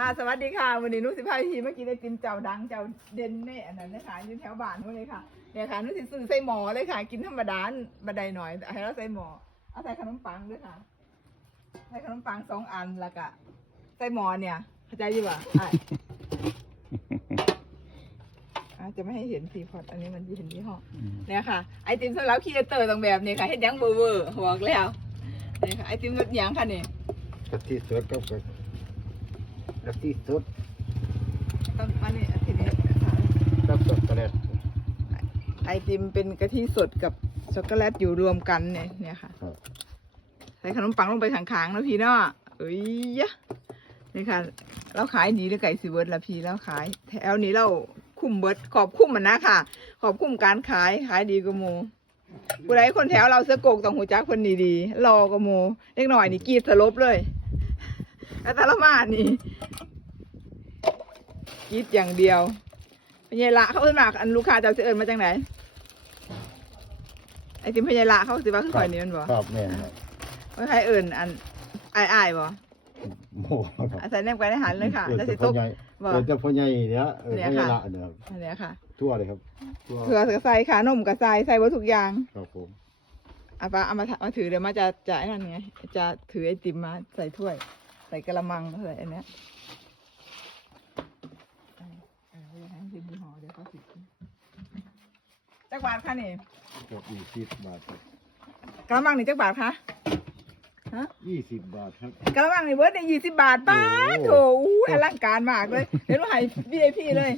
่าสวัสดีค่ะวันนี้นุสิพาพี่ทีเมื่อกี้ได้กินเจ้าดังเจ้าเด่นเน่อันนั้นนะคะอยู่แถวบ้านนู้นเลยค่ะเนี่ยค่ะนุสิซื้อใส่หมอเลยค่ะ กินธรรมดาบันไดหน่อยให้เราใส่หมอเอาใส่ขนมปังด้วยค่ะใส่ขนมปังสองอันแล้วก็ใส่หมอเนี่ยเข้าใจอยู่ป่ะอะจะไม่ให้เห็นสีพอดอันนี้มันจะเห็นยี่ห้อเนี่ยค่ะไอติมสำหรับคีเตอร์ต้องแบบนี้ค่ะเฮ็ดหยังเบอร์เวอร์บอกแล้วนี่ค่ะไอติมรสยังค่ะนี่กะทิสดกับ กะทิสดต้องมานี่ทีนี้กับช็อกโกแลตไอติมเป็นกะทิสดกับช็อกโกแลตอยู่รวมกันเนี่ยเนี่ยค่ะ ครับใส่ขนมปังลงไปข้างๆนะพี่เนาะเอ้ยยะนี่ค่ะ เราขายดีด้วยไก่สิเบิร์ดละพี่แล้วขาย แถวนี้เราคุ้มเบิร์ดขอบคุ้มมันนะค่ะ ขอบคุ้มการขายขายดีกว่าหมูผู้ใดคนแถวเราเสือโกกต้องหูจักคนดีๆรอกว่าหมูเล็กหน่อยนี่กรีดสลบเลย แล้วแต่ละมานี่กรีดอย่างเดียวพญายละเขาเอิ้นมากอันลูกค้าเจ้าจะเอิ้นมาจากไหนไอติมพญายละเขาสิว่าคือข่อยนี่มันบ่ครับแม่นครับว่าใครเอิ้นอันอายอายๆบ่โม่ครับอาศัยแนมกันอาหารเลยค่ะเออจะแต่สิพ่ตอก ใหญ่บ่ เออแต่พ่อใหญ่เนี่ยเออเนี่ยพ่อใหญ่ค่ะละเนี่ยครับอันเนี้ยค่ะทั่วเลยครับทั่วเกลือก็ใส่ค่ะนมก็ใส่ใส่หมดทุกอย่างครับผมอะป้าเอามาถมาถือเดี๋ยวมาจะจะไอ้นั่นไงจะถือไอติมมาใส่ถ้วย ใส่กระมังใส่อันเนี้ยเออเออเดี๋ยวให้ชิมยี่ห้อเดี๋ยวเขาสิจักบาทค่ะนี่กับยี่สิบบาทครับกระมังนี่จักบาทคะฮะยี่สิบบาทครับ กระมังนี่เบิร์ดในยี่สิบบาทป้าดโถโอ้อู้อลังการมากเลยเดี๋ยวเราให้ VIP เลย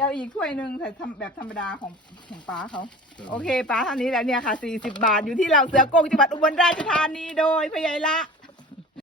เอาอีกถ้วยหนึ่งใส่ทำแบบธรรมดาของของป้าเขา โอเคป้าเท่านี้แล้วเนี่ยค่ะ 40 บาทอยู่ที่เราเสือโกงจังหวัดอุบลราชธานีโดยพยายละ